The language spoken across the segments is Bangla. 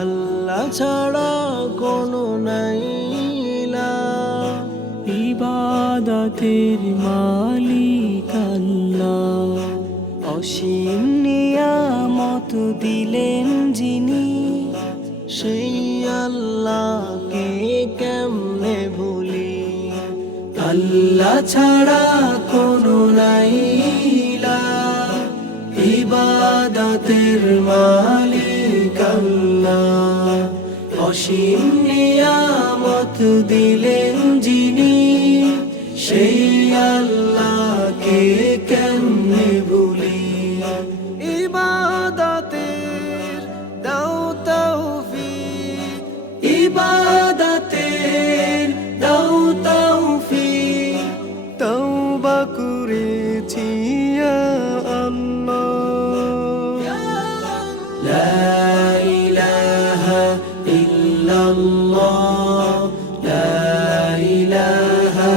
আল্লাহ ছাড়া কোনো নাই ইলাহ, ইবাদতের মালিক আল্লাহ। অসীম নিয়ামত দিলেন যিনি, সেই আল্লাহকে কেমনে ভুলি। আল্লাহ ছাড়া কোনো নাই ইলাহ, ইবাদতের মালিক আল্লাহ। অসীম নিয়ামত দিলেন যিনি, সেই আল্লাহকে কেমনে ভুলি। ইবাদতের দাও তৌফিক, ইবাদতের দাও তৌফিক, তওবা করেছি ইয়া আল্লাহ। লা ইলাহা ইল্লাল্লাহ, লা ইলাহা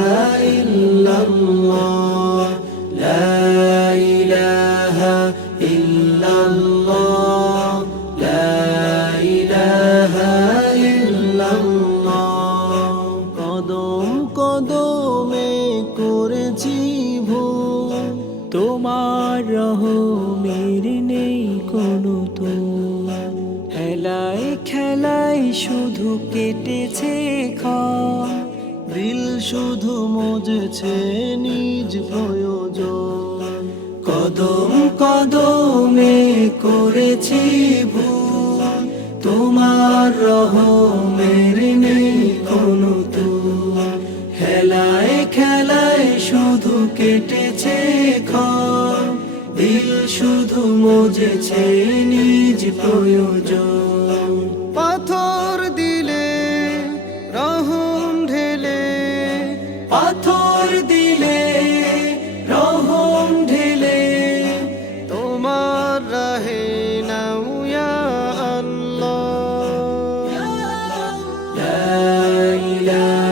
ইল্লাল্লাহ, লা ইলাহা ইল্লাল্লাহ, লা ইলাহা ইল্লাল্লাহ। কদম কদমে করেছি ভুল, তোমার রহমের নেই কোনো তো, হেলায় খেলায় শুধু কেটেছে ক্ষণ, দিল শুধু মজেছে নিজ প্রয়োজন। কদম কদমে করেছি ভুল, তোমার রহমের নেই কোনো তো, হেলায় খেলায় শুধু কেটেছে ক্ষণ, দিল শুধু মজেছে নিজ প্রয়োজন। পাথর দিলে রহম ঢেলে, পাথর দিলে রহম ঢেলে, তোমার রাহে নাও ইয়া আল্লাহ। লা ইলাহা